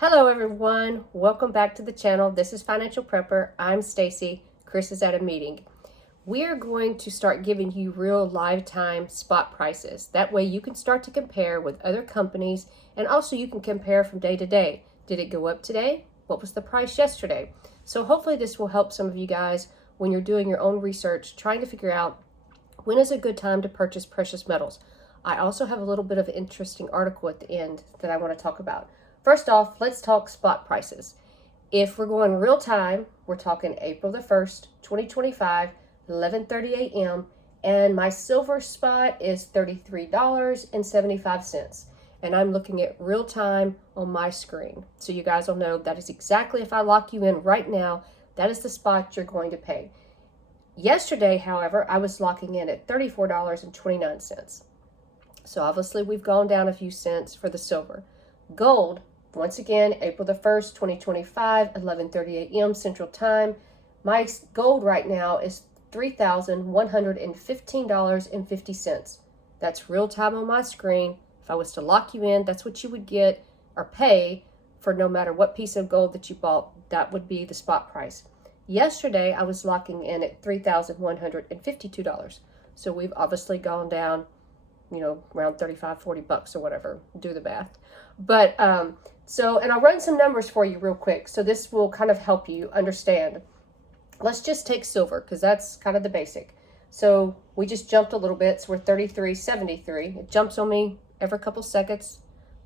Hello everyone, welcome back to the channel. This is Financial Prepper. I'm Stacey. Chris is at a meeting. We are going to start giving you real lifetime spot prices. That way you can start to compare with other companies, and also you can compare from day to day. Did it go up today? What was the price yesterday? So hopefully this will help some of you guys when you're doing your own research, trying to figure out when is a good time to purchase precious metals. I also have a little bit of an interesting article at the end that I want to talk about. First off, let's talk spot prices. If we're going real time, we're talking April the 1st, 2025, 11:30 a.m. And my silver spot is $33.75. And I'm looking at real time on my screen. So you guys will know that is exactly, if I lock you in right now, that is the spot you're going to pay. Yesterday, however, I was locking in at $34.29. So obviously we've gone down a few cents for the silver. Gold, once again, April the 1st, 2025, 11:30 a.m. Central Time. My gold right now is $3,115.50. That's real time on my screen. If I was to lock you in, that's what you would get or pay for no matter what piece of gold that you bought. That would be the spot price. Yesterday, I was locking in at $3,152. So we've obviously gone down, around 35, 40 bucks or whatever. Do the math. But, and I'll run some numbers for you real quick. So this will kind of help you understand. Let's just take silver because that's kind of the basic. So we just jumped a little bit. So we're 33.73. It jumps on me every couple seconds,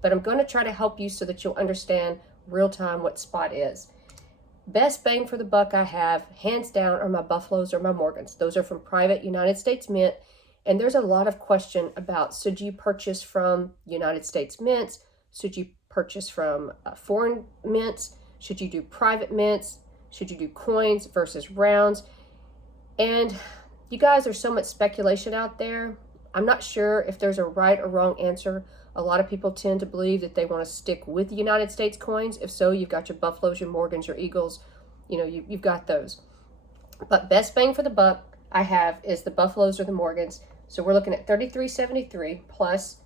but I'm going to try to help you so that you'll understand real time what spot is. Best bang for the buck I have, hands down, are my Buffaloes or my Morgans. Those are from private United States Mint. And there's a lot of question about, should you purchase from United States mints? Should you purchase from foreign mints? Should you do private mints? Should you do coins versus rounds? And you guys, there's so much speculation out there. I'm not sure if there's a right or wrong answer. A lot of people tend to believe that they want to stick with the United States coins. If so, you've got your Buffaloes, your Morgans, your Eagles. You've got those. But best bang for the buck I have is the Buffaloes or the Morgans. So we're looking at $33.73 plus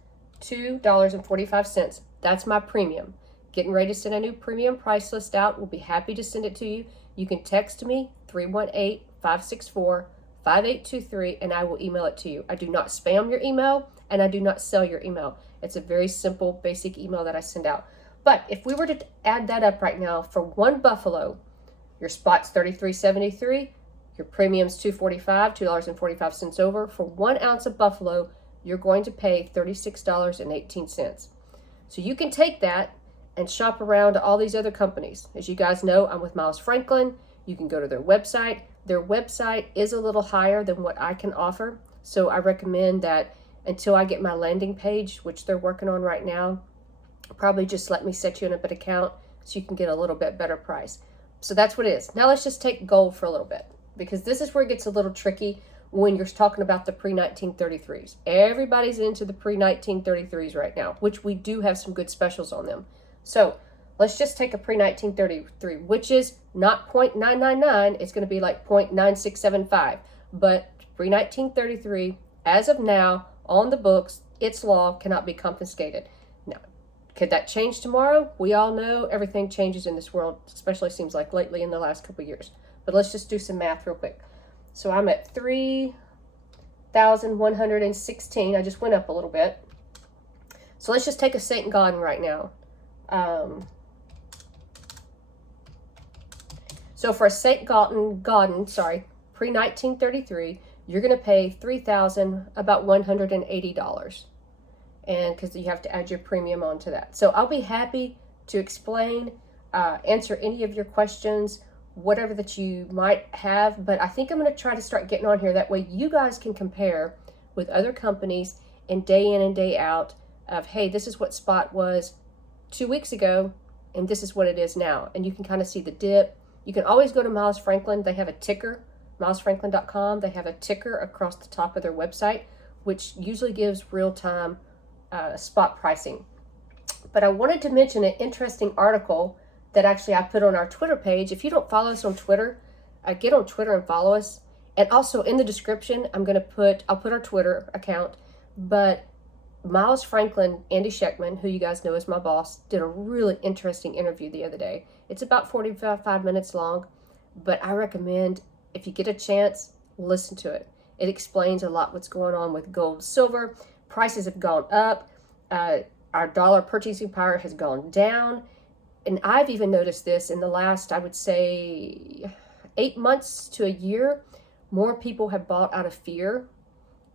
$2.45. That's my premium. Getting ready to send a new premium price list out. We'll be happy to send it to you. You can text me 318-564-5823 and I will email it to you. I do not spam your email and I do not sell your email. It's a very simple, basic email that I send out. But if we were to add that up right now, for one Buffalo, your spot's $33.73, your premium's $2.45, $2.45 over. For 1 ounce of Buffalo, you're going to pay $36.18. So you can take that and shop around to all these other companies. As you guys know, I'm with Miles Franklin. You can go to their website. Their website is a little higher than what I can offer. So I recommend that until I get my landing page, which they're working on right now, probably just let me set you in a bit account so you can get a little bit better price. So that's what it is. Now let's just take gold for a little bit, because this is where it gets a little tricky when you're talking about the pre-1933s. Everybody's into the pre-1933s right now, which we do have some good specials on them. So let's just take a pre-1933, which is not 0.999. It's going to be like 0.9675. But pre-1933, as of now, on the books, its law cannot be confiscated. Now, could that change tomorrow? We all know everything changes in this world, especially seems like lately in the last couple of years. But let's just do some math real quick. So I'm at 3,116. I just went up a little bit. So let's just take a St. Gaudens right now. So for a St. Gaudens, pre-1933, you're going to pay about $180. And because you have to add your premium onto that. So I'll be happy to explain, answer any of your questions, whatever that you might have, but I think I'm going to try to start getting on here. That way you guys can compare with other companies and day in and day out of, hey, this is what spot was 2 weeks ago and this is what it is now. And you can kind of see the dip. You can always go to Miles Franklin. They have a ticker, milesfranklin.com. They have a ticker across the top of their website, which usually gives real-time spot pricing. But I wanted to mention an interesting article that actually I put on our Twitter page. If you don't follow us on Twitter, get on Twitter and follow us. And also in the description, I'll put our Twitter account. But Miles Franklin, Andy Scheckman, who you guys know is my boss, did a really interesting interview the other day. It's about 45 minutes long, but I recommend, if you get a chance, listen to it. It explains a lot what's going on with gold, silver. Prices have gone up. Our dollar purchasing power has gone down. And I've even noticed this in the last, I would say, 8 months to a year. More people have bought out of fear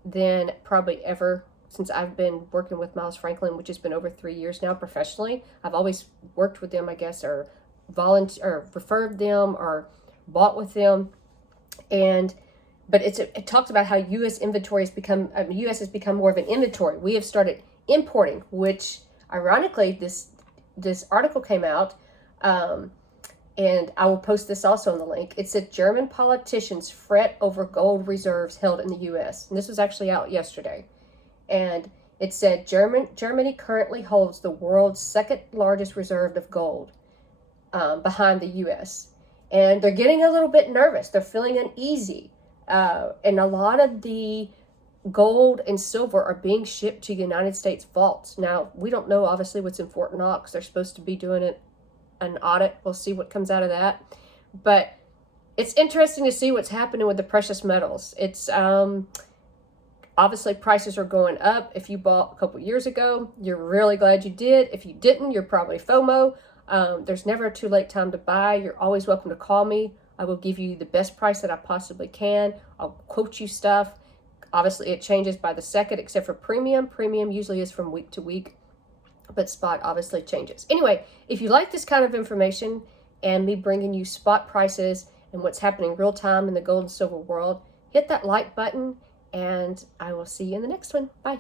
than probably ever since I've been working with Miles Franklin, which has been over 3 years now professionally. I've always worked with them, I guess, or referred them or bought with them. But it talks about how U.S. inventory has become, U.S. has become more of an inventory. We have started importing, which ironically, this article came out, and I will post this also in the link. It said German politicians fret over gold reserves held in the U.S. And this was actually out yesterday. And it said Germany currently holds the world's second largest reserve of gold, behind the U.S. And they're getting a little bit nervous. They're feeling uneasy. And a lot of the gold and silver are being shipped to United States vaults. Now, we don't know, obviously, what's in Fort Knox. They're supposed to be doing an audit. We'll see what comes out of that. But it's interesting to see what's happening with the precious metals. It's obviously prices are going up. If you bought a couple years ago, you're really glad you did. If you didn't, you're probably FOMO. There's never a too late time to buy. You're always welcome to call me. I will give you the best price that I possibly can. I'll quote you stuff. Obviously, it changes by the second, except for premium. Premium usually is from week to week, but spot obviously changes. Anyway, if you like this kind of information and me bringing you spot prices and what's happening real time in the gold and silver world, hit that like button, and I will see you in the next one. Bye.